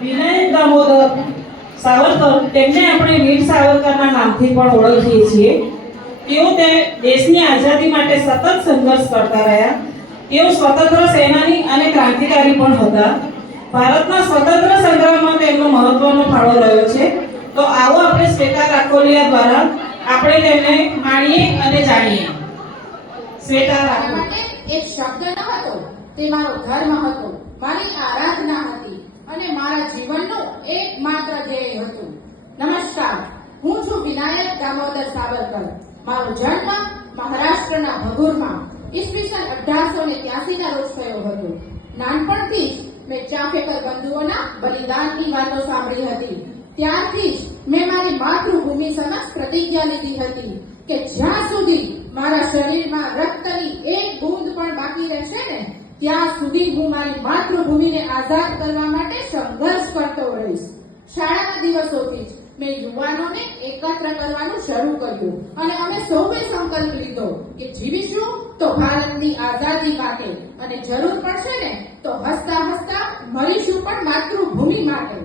વિનય દામોદર સાવરકર, તેમને આપણે વીર સાવરકરના નામથી પણ ઓળખીએ છીએ. તેઓ તે દેશની આઝાદી માટે સતત સંઘર્ષ કરતા રહ્યા. તેઓ સ્વતંત્ર સેનાની અને ક્રાંતિકારી પણ હતા. ભારતના સ્વતંત્ર સંગ્રામમાં તેમનો મહત્વનો ફાળો રહ્યો છે. તો આવો આપણે શ્વેતા રાખોલિયા દ્વારા આપણે તેમને માણીએ અને જાણીએ. શ્વેતા રાખોલિયા એક શબ્દ ન હતો, તે મારો ધર્મ હતો, મારી આરાધના હતી અને મારા જીવનનું એકમાત્ર ધ્યેય હતું. નમસ્કાર, હું છું વિનાયક દામોદર સાવરકર. મારો જન્મ મહારાષ્ટ્રના ભગુરમાં ઈસવીસન 1883 ના રોજ થયો હતો. નાનપણથી જ મેં ચાફેકર બંધુઓના બલિદાનની વાતો સાંભળી હતી. ત્યારથી જ મેં મારી માતૃભૂમિ સમક્ષ પ્રતિજ્ઞા લીધી હતી કે જ્યાં સુધી મારા શરીરમાં રક્તની એક બૂંદ પણ બાકી રહેશે ને, ત્યાં સુધી હું મારી માતૃભૂમિને આઝાદ કરવા માટે સંઘર્ષ કરતો રહીશ. શાળાના દિવસોથી જ મેં યુવાનોને એકત્ર કરવાનું શરૂ કર્યું અને અમે સૌએ સંકલ્પ લીધો કે જીવીશું તો ભારતની આઝાદી માટે અને જરૂર પડશે ને તો હસતા હસતા મરીશું પણ માતૃભૂમિ માટે.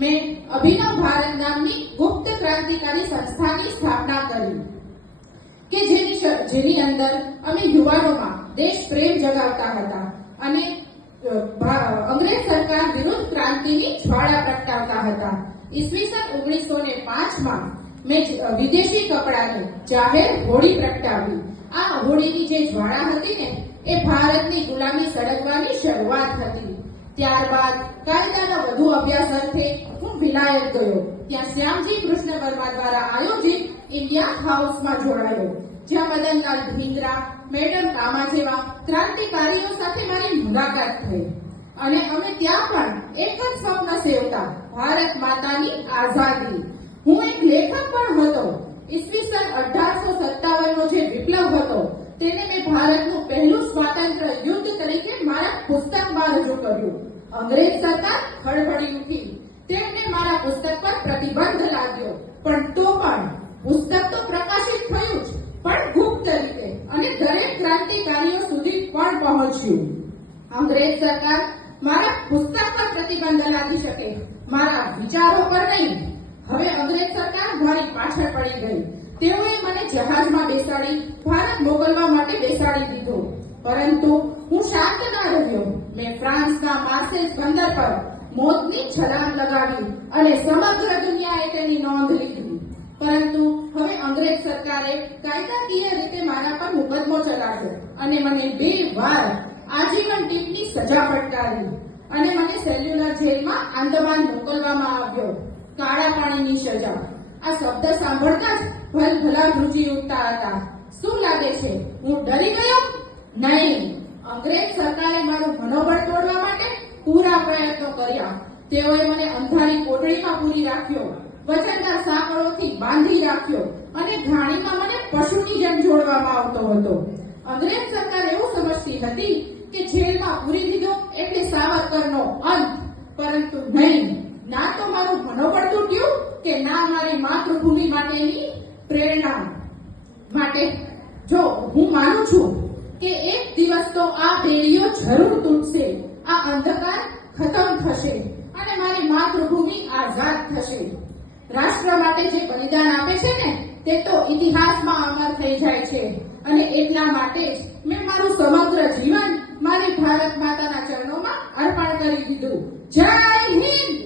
મેં અભિનવ ભારત નામની ગુપ્ત ક્રાંતિકારી સંસ્થાની સ્થાપના કરી કે જેની અંદર અમે યુવાનોમાં દેશ પ્રેમ જગાવતા હતા અને અંગ્રેજ સરકાર વિરુદ્ધ ક્રાંતિની જ્વાળા પ્રગટાવતા હતા. ઈસવીસન 1905માં મેં વિદેશી કપડાની જાહેર હોળી પ્રગટાવી. આ હોળીની જે જ્વાળા હતી ને, એ ભારતની ગુલામી સળગવાની શરૂઆત હતી. ત્યારબાદ કાયદાના વધુ અભ્યાસ અર્થે હું વિલાયત ગયો. ત્યાં શ્યામજી કૃષ્ણ વર્મા દ્વારા આયોજિત ઇન્ડિયા હાઉસમાં જોડાયો, જ્યાં મદનલાલ ધીંગરા, મેડમ કામા જેવા ક્રાંતિકારીઓ સાથે મારી મુલાકાત થઈ અને અમે ત્યાં પણ એક જ સ્વપ્ન સેવતા, ભારત માતાની આઝાદી. હું એક લેખક પણ હતો. ઈસવીસન 1857 નો જે વિપ્લવ હતો તેને મેં ભારતનું પહેલું સ્વાતંત્ર્ય યુદ્ધ તરીકે મારા પુસ્તકમાં રજૂ કર્યું. અંગ્રેજ સરકાર ખળભળી ઉઠી. તેમણે મારા પુસ્તક પર પ્રતિબંધ લાગ્યો, પણ તો પણ પુસ્તક તો પ્રકાશિત થયું જ, પણ ગુપ્ત રીતે અને દરેક ક્રાંતિકારીઓ સુધી પણ પહોંચ્યું. અંગ્રેજ સરકાર મારા પુસ્તક પર પ્રતિબંધ લાગી શકે, મારા વિચારો પર નહીં. હવે અંગ્રેજ સરકાર મારી પાછળ પડી ગઈ. તેઓએ મને જહાજમાં બેસાડી ભારત મોકલવા માટે બેસાડી દીધો. પરંતુ હું શાંત ના રહ્યો. મેં ફ્રાન્સના માર્સેલ્સ બંદર પર મોતની છલાંગ લગાવી અને સમગ્ર દુનિયાએ તેની નોંધ લીધી. પરંતુ હવે અંગ્રેજ સરકારે કાયદાકીય રીતે મારા પર મુકદ્દમો ચલાવ્યો અને મને 2 વાર આજીવન ટીપની સજા ફટકારી અને મને સેલ્યુલર જેલમાં આંદામાન મોકલવામાં આવ્યો. કાળા પાણીની સજા. આ શબ્દ સાંભળતા જ ભલભલા ધ્રુજી ઉઠતા હતા. શું લાગે છે હું ડરી ગયો? નહીં. અંગ્રેજ સરકારે મારું મનોબળ તોડવા માટે પૂરા પ્રયત્નો કર્યા. તેઓએ મને અંધારી કોટડીમાં પૂરી રાખ્યો, વજનદાર સાંકળોથી બાંધી રાખ્યો અને ઘાણીમાં મને પશુની જેમ જોડવામાં આવતો હતો. અંગ્રેજ સરકાર એવું સમજતી હતી કે જેલમાં પૂરી દીધો એટલે સાવરકરનો અંત. પરંતુ નહીં. ના તો મારું મનોબળ તૂટ્યું કે ના મારી માતૃભૂમિ માટેની પ્રેરણા. માટે જો હું માનું છું કે એક દિવસ તો આ બેડીઓ જરૂર તૂટશે, આ અંધકાર ખતમ થશે અને મારી માતૃભૂમિ આઝાદ થશે. રાષ્ટ્ર માટે જે બલિદાન આપે છે ને, તે તો ઇતિહાસમાં અમર થઈ જાય છે અને એટલા માટે જ મેં મારું સમગ્ર જીવન મારી ભારત માતાના ચરણોમાં અર્પણ કરી દીધું. જય હિન્દ.